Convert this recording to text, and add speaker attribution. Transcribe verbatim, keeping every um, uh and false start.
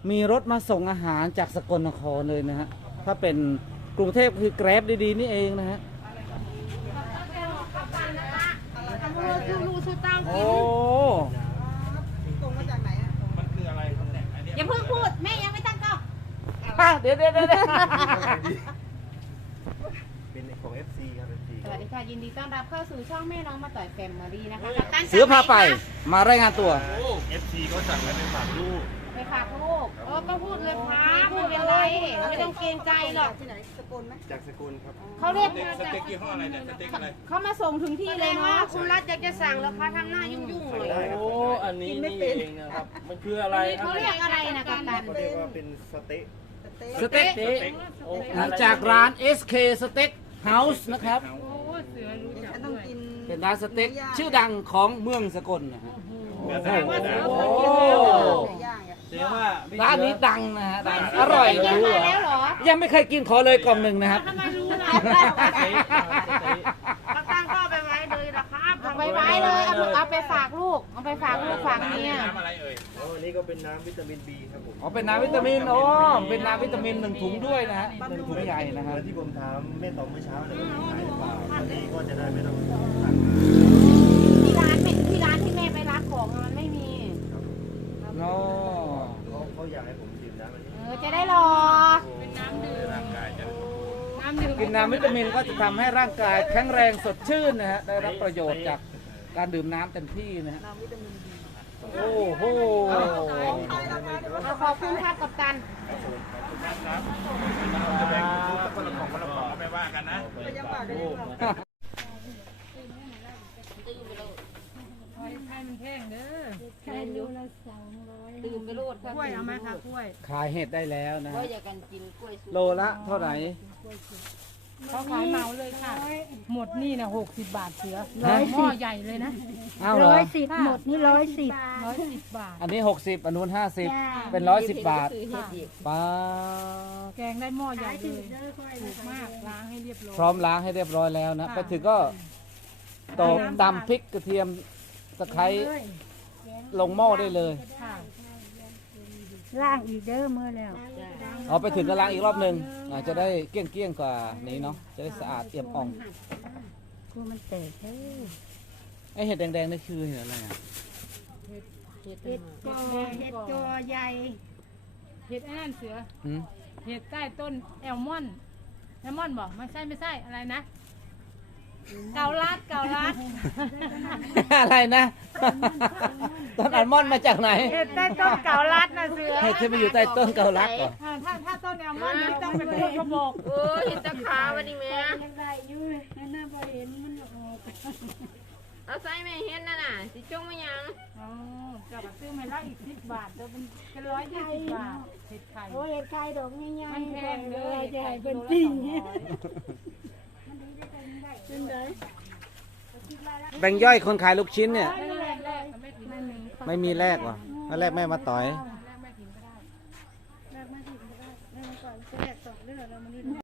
Speaker 1: มีรถมาส่งอาหารจากสกลนครเลยนะฮะถ้าเป็นกรุงเทพคือแกร็บดีๆนี่เองนะฮะโอ้
Speaker 2: อย่าเพิ่งพูดแม่ยังไม่ตั้งกล้อง
Speaker 1: อ่ะเดี๋ยวเดี๋ยวเดี๋ยว
Speaker 3: เป็นของ เอฟ ซี ครับ เอฟ ซี
Speaker 2: สวัสดีค่ะยินดีต้อนรับเข้าสู่ช่องแม่น้องมาต่อยแฟมมารีนะคะกับตัน
Speaker 1: เสือพาไปมารายงานตัว
Speaker 3: เอฟ ซี ก็สั่งไว้เป็นฝากลูก
Speaker 2: ไปฝากลูกเออก็พูดเลยครับพูดเป็นไรไม่ต้องเกรงใจหรอก
Speaker 4: ที่ไหนสกลไหม
Speaker 3: จากสกุลครับ
Speaker 2: เขาเรียก
Speaker 5: สเต็กยี่ห้ออะไรเนี่ยสเต็กอะไร
Speaker 2: เขามาส่งถึงที่เลยเนาะ
Speaker 6: คุณรัฐอยากจะสั่งแล้วคะทำหน้ายุ่งๆเลย
Speaker 3: ได้ครับ
Speaker 5: โอ้อันนี้นี่เองนะครับมันคืออะไร
Speaker 2: เขาเรียกอะไรนะกัปตัน
Speaker 3: เขาเรียกว่าเป็นสเต๊ะ
Speaker 1: สเต็ก
Speaker 5: โอ้
Speaker 1: นะจากร้าน เอส เค Steak House นะครับ
Speaker 4: ฉันต้องกิน
Speaker 1: เป็นร้านสเต็กชื่อดังของเมืองสกลนะฮะ
Speaker 5: เกิดอะไรขึ้นนะ
Speaker 1: โอ้
Speaker 4: ย่างอ่ะ
Speaker 5: เสียว่า
Speaker 1: ร้านนี้ดังนะฮะดังอร่อย
Speaker 2: เรียก
Speaker 1: รู้
Speaker 2: มา
Speaker 1: เหรอ
Speaker 2: แล้วเหรอ
Speaker 1: ยังไม่เคยกินขอเลยกล่องหนึ่งนะครับ
Speaker 2: ทำไมรู้ล่ะ
Speaker 6: ตั้งก็ไปไว้เลยนะครับ
Speaker 2: เอาไปไว้เลยเอาไปเอาไปฝากลูกเอาไปฝากลูกฝากเมีย
Speaker 5: น้ำอะไรเอ่ย
Speaker 3: แล้วอันนี้ก็เป็นน้ำวิตามิน บี ครับผม
Speaker 1: อ๋อเป็นน้ำวิตามินโอ้เป็นน้ำวิตามินหนึ่งถุงด้วยนะฮะหนึ่งถุงใหญ่นะครับ
Speaker 3: แล้วที่ผมถามแม่ตอมเมื่อเช้าเนี่ยว่ามีขายหรือเปล่าวันนี้ก็จะได้ไม่ต้องสั่ง
Speaker 2: ที่ร้านเป็นที่ร้านที่แม่ไปรับของอะมันไม่มี
Speaker 1: โอ้
Speaker 3: เขาเขาอยากให้ผมดื่มน้ำอันนี้
Speaker 2: เออจะได้รอ
Speaker 5: ร่างกายจะ
Speaker 1: กินน้ำวิตามินก็จะทำให้ร่างกายแข็งแรงสดชื่นนะฮะได้รับประโยชน์จากการดื่มน้ำเต็มที่นะฮะโอ้โห
Speaker 2: เอาขอบคุณครับกัปตัน
Speaker 5: จะแบ่งลูกคนละของคนละของก็ไม่ว่ากันนะ
Speaker 4: ยังฝากได้ยังเรา
Speaker 2: ตื่นไปโลดครับ
Speaker 6: กล้วยเอาไหมคะกล้วย
Speaker 1: ขายเห็ดได้แล้วนะ
Speaker 2: ก็
Speaker 1: ฮะ
Speaker 2: อย่ากันกินกล้วยสุก
Speaker 1: โลละเท่าไหร่
Speaker 6: เขาขายเหมาเลยค่ะ หมดนี่นะหกสิบบาทเสือ
Speaker 1: ฮะ
Speaker 6: หม้อใหญ่เลยนะ
Speaker 1: อ้าวเหรอ
Speaker 7: ร้อยสิบหมดนี่ร้อยสิบ
Speaker 6: ร้อยสิบบาท
Speaker 1: อันนี้หกสิบอันนู้นห้าสิบเป็นร้อยสิบบาทป้า
Speaker 6: แกงได้หม้อใหญ่เลยถูกมากล้างให้เรียบร้อย
Speaker 1: พร้อมล้างให้เรียบร้อยแล้วนะไปถึงก็ตอกตำพริกกระเทียมตะไคร้ลงหม้อได้เลย
Speaker 6: ค่ะ
Speaker 7: ล่างอีกเด้อเมื่อแล้ว
Speaker 1: เอาไปถึงก็ล้างอีกรอบหนึ่งอาจจะได้เกลี้ยงเกี้ยงๆกว่านี้เนาะจะได้สะอาดเอี่ยมอ่อง
Speaker 7: กูมันแตกเด้อ
Speaker 1: ไอเห็ดแดงๆนี่คือเห็ดอะไรอ่ะ
Speaker 7: เห็ดกอเห็ดกอใหญ่
Speaker 6: เห็ดไอ้นั่นเสือ
Speaker 1: หืม
Speaker 6: เห็ดใต้ต้นแอลมอนแอลมอนบอกไม่ใช่ไม่ใช่อะไรนะ เกาลัดเกาลัด
Speaker 1: อะไรนะต้นอัลมอนด์มาจากไหน
Speaker 6: เห็ดใต้ต้นเกาลัดนะเสือ
Speaker 1: เห็ดที่มาอยู่ใต้ต้นเกาลัดเหรอ
Speaker 6: อ่าถ้าถ้าต้นแอลมอนไม่ต้องเป็นต้นกระบอก
Speaker 2: เออเห็นตะขาวันนี้แม่
Speaker 7: ยังได้อยู่นั่นน่ะพอเห็นมันออก
Speaker 2: เอาใส่แม่เห็นน่ะน่ะสิจงมายัง
Speaker 6: อ๋อจับซื้อมาละอีกสิบบาทจะเป็นเป็นร้อยยี่สิบบาทเห็ดไข่
Speaker 7: โอ้ยเห็ดไข่ดอกใหญ่
Speaker 6: มัน
Speaker 7: ๆ
Speaker 6: แพงเล
Speaker 7: เลย
Speaker 6: ย
Speaker 7: ใหญ่
Speaker 6: ไข่
Speaker 7: เป็น
Speaker 6: โลละ
Speaker 7: ปี
Speaker 6: สองร้อย
Speaker 7: เป็นได
Speaker 1: แบ่งย่อยคนขายลูกชิ้นเนี่ย
Speaker 6: แรกแรกๆไม่ถึงหนึ่ง
Speaker 1: ไม่มีแลกว่ะถ้าแลกแม่มาต่อย
Speaker 7: ห